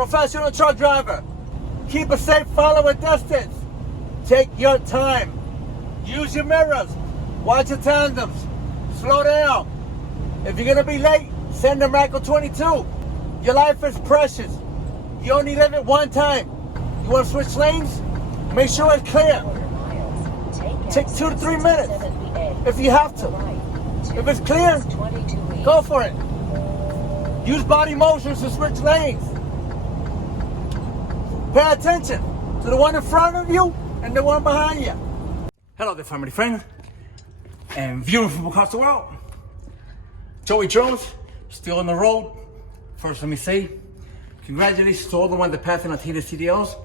Professional truck driver. Keep a safe follower distance. Take your time. Use your mirrors. Watch your tandems. Slow down. If you're gonna be late, send a Miracle 22. Your life is precious. You only live it one time. You wanna switch lanes? Make sure it's clear. Take 2 to 3 minutes if you have to. If it's clear, go for it. Use body motions to switch lanes. Pay attention to the one in front of you and the one behind you. Hello there, family friend, and viewers from across the world. Joey Jones, still on the road. First, let me say, congratulations to all the ones that passed in Latina CDLs,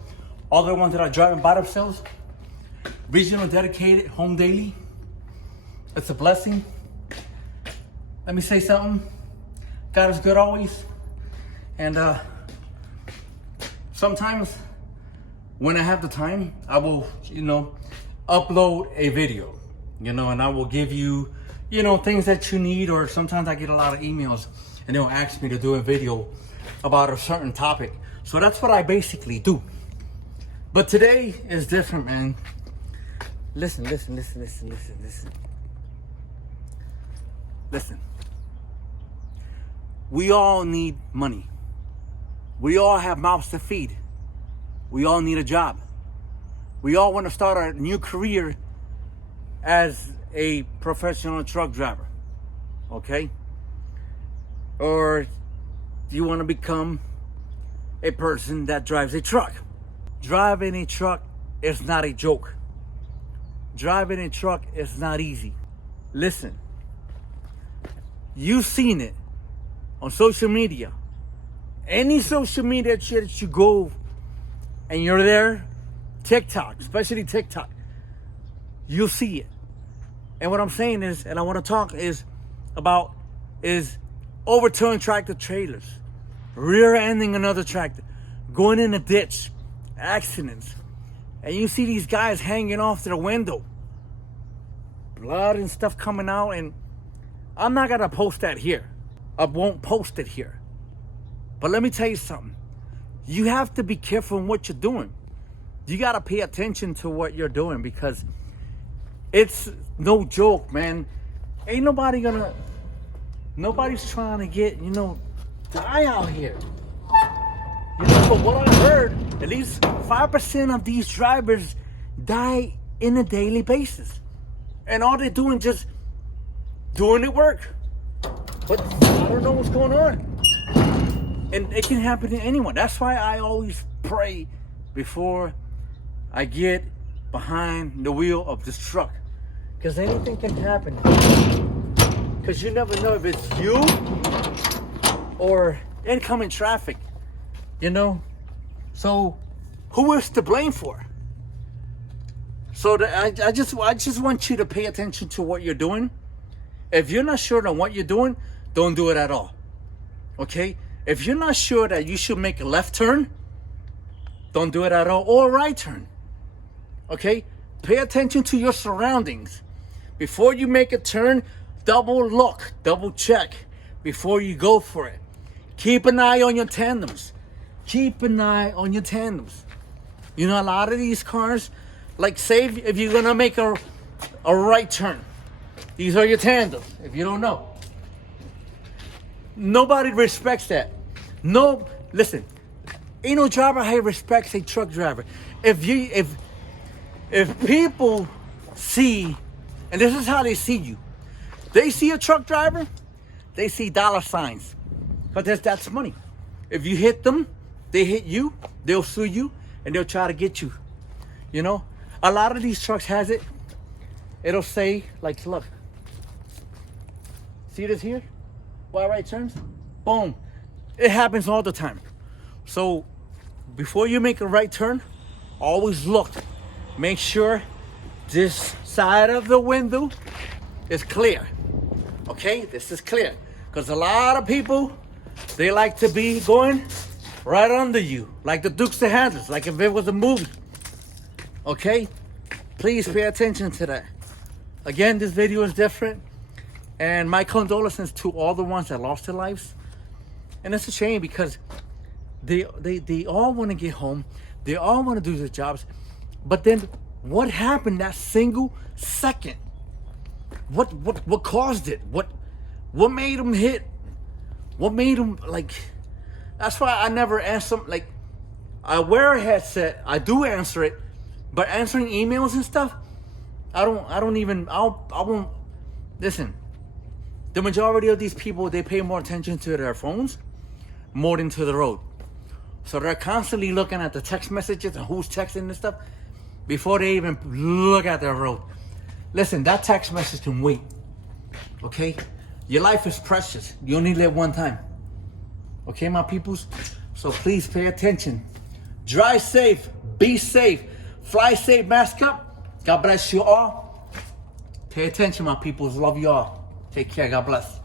all the ones that are driving by themselves, regional dedicated, home daily. It's a blessing. Let me say something. God is good always. And sometimes when I have the time, I will, upload a video, and I will give you, things that you need, or sometimes I get a lot of emails and they'll ask me to do a video about a certain topic. So that's what I basically do. But today is different, man. Listen. We all need money. We all have mouths to feed. We all need a job. We all want to start a new career as a professional truck driver, okay? Or you want to become a person that drives a truck. Driving a truck is not a joke. Driving a truck is not easy. Listen, you've seen it on social media. Any social media that you go and you're there, TikTok, especially TikTok, you'll see it. And what I'm saying is, and I want to talk is overturned tractor trailers, rear-ending another tractor, going in a ditch, accidents. And you see these guys hanging off their window, blood and stuff coming out. And I'm not going to post that here. I won't post it here. But let me tell you something. You have to be careful in what you're doing. You got to pay attention to what you're doing, because it's no joke, man. Ain't nobody's trying to get, die out here. From what I heard, at least 5% of these drivers die in a daily basis. And all they're doing just doing the work. But I don't know what's going on. And it can happen to anyone. That's why I always pray before I get behind the wheel of this truck. Because anything can happen. Because you never know if it's you or incoming traffic. So who is to blame for? So I just want you to pay attention to what you're doing. If you're not sure on what you're doing, don't do it at all. Okay? If you're not sure that you should make a left turn, don't do it at all, or a right turn. Okay? Pay attention to your surroundings. Before you make a turn, double look, double check before you go for it. Keep an eye on your tandems. Keep an eye on your tandems. A lot of these cars, like say if you're gonna make a right turn, these are your tandems, if you don't know. Nobody respects that. No, listen, ain't no driver here respects a truck driver. If people see, and this is how they see you, they see a truck driver, they see dollar signs, because that's money. If you hit them, they hit you, they'll sue you, and they'll try to get you. A lot of these trucks has it. It'll say, like, look, see this here? Wide right turns? Boom. It happens all the time. So before you make a right turn, always look. Make sure this side of the window is clear. Okay? This is clear. Because a lot of people, they like to be going right under you, like the Dukes of Hazzard, like if it was a movie. Okay? Please pay attention to that. Again, this video is different. And my condolences to all the ones that lost their lives. And it's a shame because They all want to get home. They all want to do their jobs. But then what happened that single second? What caused it? What made them hit? What made them like? That's why I never answer. Like, I wear a headset. I do answer it, but answering emails and stuff, I won't listen. The majority of these people, they pay more attention to their phones more than to the road. So they're constantly looking at the text messages and who's texting and stuff before they even look at their road. Listen, that text message can wait. Okay? Your life is precious. You only live one time. Okay, my peoples? So please pay attention. Drive safe. Be safe. Fly safe. Mask up. God bless you all. Pay attention, my peoples. Love you all. Take care. God bless.